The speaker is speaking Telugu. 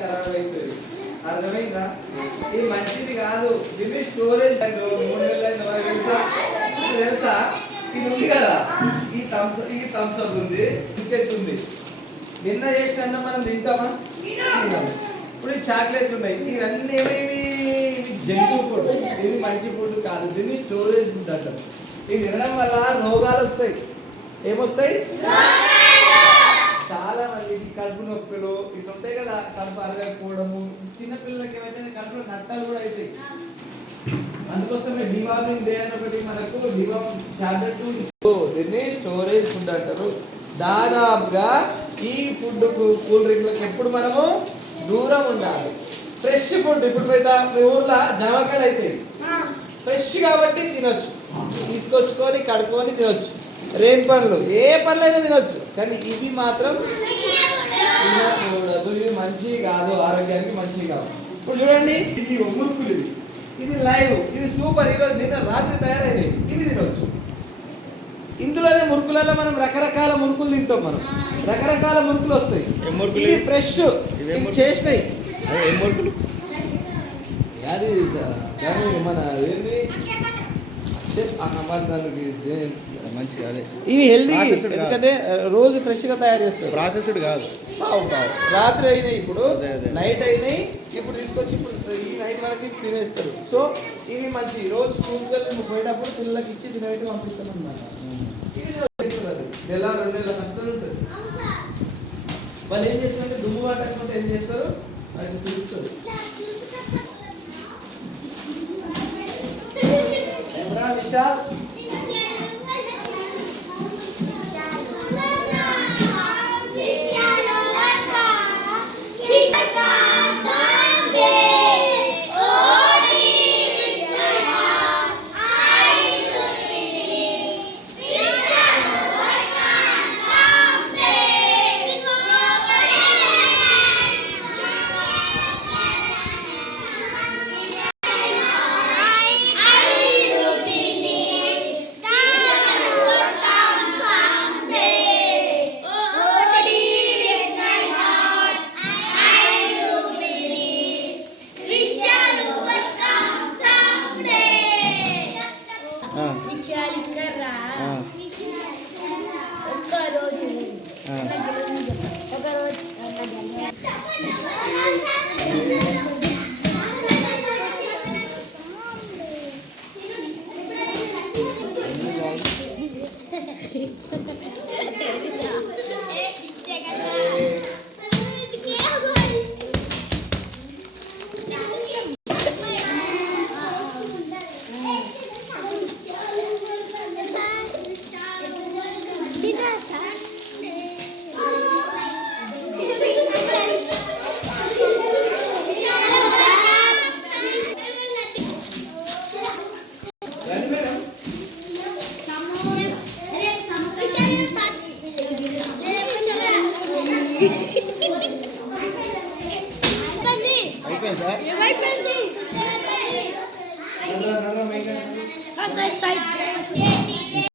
ఖరాబ్ అవుతుంది. అర్థమైందా? ఇది మంచిది కాదు. దీన్ని స్టోరేజ్ 3 నెలలు అయింది మనకు తెలుసా? ఇది ఉంది కదా, ఈ థమ్స్అప్ ఉంది, బిస్కెట్ ఉంది. నిన్న చేసిన మనం తింటామా? తింటాము. ఇప్పుడు ఈ చాక్లెట్లు ఉన్నాయి, ఇవన్నీ ఏమేమి జంక్ ఫుడ్. ఇది మంచి ఫుడ్ కాదు, దీన్ని స్టోరేజ్ ఫుడ్ అంటారు. ఇవి తినడం వల్ల రోగాలు వస్తాయి. ఏమొస్తాయి? చాలా మందికి కడుపు నొప్పులు ఇట్లా ఉంటాయి కదా, కడుపు అరగకపోవడము. చిన్నపిల్లలకి ఏమైతే కడుపులో నట్టాలు కూడా అవుతాయి. అందుకోసమే డివార్మింగ్ డే అని ఒకటి మనకు టాబ్లెట్. దీన్ని స్టోరేజ్ ఫుడ్ అంటారు. దాదాపుగా ఈ ఫుడ్ కూల్ డ్రింక్లకు ఎప్పుడు మనము దూరం ఉండాలి. Fresh food. ఇప్పుడు పోయితే మీ ఊర్లో జామకాయలు అవుతాయి, ఫ్రెష్ కాబట్టి తినొచ్చు, తీసుకొచ్చుకొని కడుక్కొని తినొచ్చు. రేన్ పండ్లు, ఏ పండ్లైనా తినొచ్చు, కానీ ఇవి మాత్రం తినకూడదు. ఇవి మంచివి కాదు, ఆరోగ్యానికి మంచివి కాదు. ఇప్పుడు చూడండి, ఇది మురుకులు, ఇది లైవ్, ఇది సూపర్. ఈరోజు నిన్న రాత్రి తయారైనవి, ఇవి తినొచ్చు. ఇందులోనే మురుకులలో మనం రకరకాల మురుకులు తింటాం. మనం రకరకాల మురుకులు వస్తాయి. ఇవి ఫ్రెష్ చేసినాయి. మురుకులు అది మన ఏంటి మంచిగా అదే. ఇవి హెల్దీ, ఎందుకంటే రోజు ఫ్రెష్గా తయారు చేస్తారు, ప్రాసెస్డ్ కాదు. రాత్రి అయినాయి, ఇప్పుడు నైట్ అయినాయి, ఇప్పుడు తీసుకొచ్చి ఇప్పుడు ఈ నైట్ వరకు తినేస్తారు. సో ఇవి మంచి. రోజు స్కూల్కి వెళ్ళి పోయేటప్పుడు పిల్లలకి ఇచ్చి తినేటి పంపిస్తాం అన్నమాట. ఇది నెల 2 నెలల కష్టలు ఉంటుంది. వాళ్ళు ఏం చేస్తారంటే దుమ్ము పట్టకుంటే ఏం చేస్తారు, అది తిరుగుతారు. విశాల్ అయిపోయిందా?